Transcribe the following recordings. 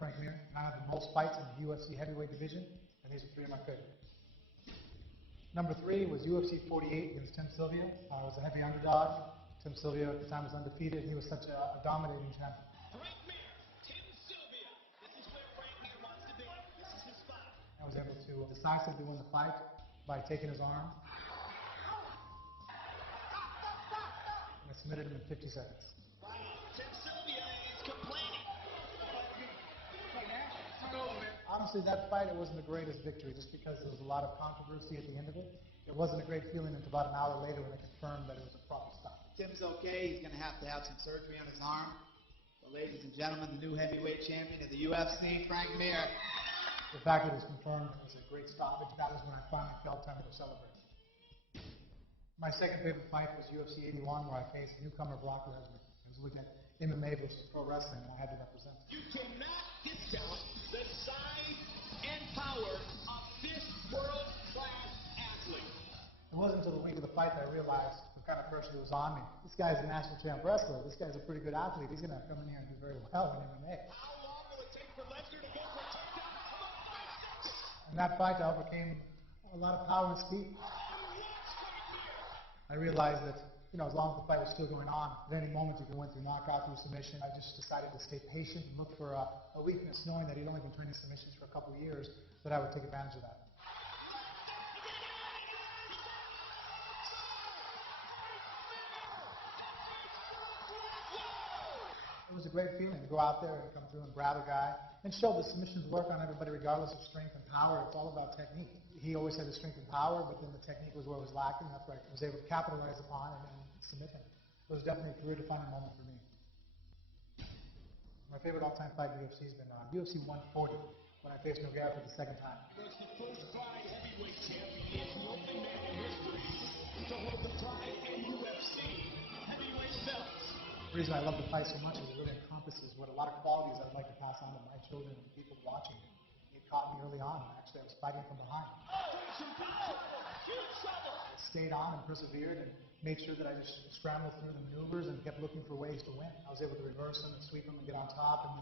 Frank Mir, and I have the most fights in the UFC heavyweight division, and these are three of my favorites. Number 3 was UFC 48 against Tim Sylvia. I was a heavy underdog. Tim Sylvia at the time was undefeated, and he was such a dominating champion. Frank Mir, Tim Sylvia. This is where Frank Mir wants to be. This is his spot. I was able to decisively win the fight by taking his arm. And I submitted him in 50 seconds. Tim Sylvia is complaining. Honestly, that fight, it wasn't the greatest victory just because there was a lot of controversy at the end of it. It wasn't a great feeling until about an hour later when they confirmed that it was a proper stop. Tim's okay. He's going to have some surgery on his arm. But ladies and gentlemen, the new heavyweight champion of the UFC, Frank Mir. The fact that it was confirmed was a great stoppage. That was when I finally felt time to celebrate. My second favorite fight was UFC 81, where I faced newcomer Brock Lesnar. I was looking at MMA versus pro wrestling, and I had to represent. You cannot discount the size and power of this world-class athlete. It wasn't until the week of the fight that I realized the kind of pressure that was on me. This guy's a national champ wrestler. This guy's a pretty good athlete. He's going to come in here and do very well in MMA. How long will it take for Lesnar to go for a takedown? In that fight, I overcame a lot of power and speed. I realized that, as long as the fight was still going on, at any moment you can win through knockout, through submission. I just decided to stay patient and look for a weakness, knowing that he'd only been training submissions for a couple of years, that I would take advantage of that. It was a great feeling to go out there and come through and grab a guy and show the submissions work on everybody regardless of strength and power. It's all about technique. He always had the strength and power, but then the technique was where it was lacking. That's where I was able to capitalize upon and submit him. It was definitely a career-defining moment for me. My favorite all-time fight in the UFC has been UFC 140, when I faced Nogueira for the second time. As the first Pride heavyweight champion, he is the only man in history to hold the Pride and UFC heavyweight belts. The reason I love the fight so much is it really encompasses what a lot of qualities I'd like to pass on to my children and people watching. It caught me early on. Actually, I was fighting from behind. I stayed on and persevered and made sure that I just scrambled through the maneuvers and kept looking for ways to win. I was able to reverse him and sweep him and get on top and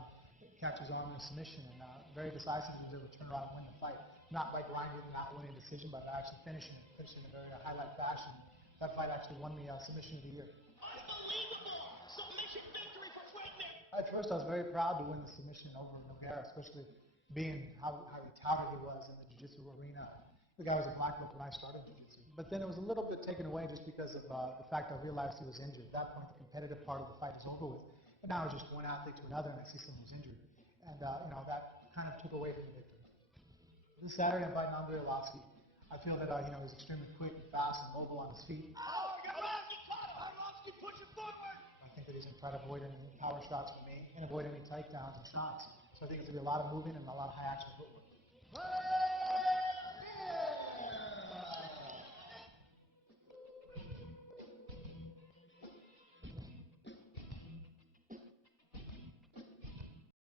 catch his arm in a submission, and very decisively was able to turn around and win the fight. Not by grinding and not winning a decision, but by actually finishing in a very highlight fashion. That fight actually won me submission of the year. Unbelievable! Submission victory for Frank Mir. At first, I was very proud to win the submission over Nogueira, especially being how he touted he was in the jiu-jitsu arena. The guy was a black belt when I started jiu-jitsu. But then it was a little bit taken away just because of the fact I realized he was injured. At that point, the competitive part of the fight is over with. And now it's just one athlete to another, and I see someone who's injured. And, that kind of took away from the victory. This Saturday, I'm fighting Andrei Arlovski. I feel that, he's extremely quick and fast and mobile on his feet. Arlovski pushing forward. I think that he's going to try to avoid any power shots from me and avoid any takedowns and shots. So I think it's going to be a lot of moving and a lot of high action footwork.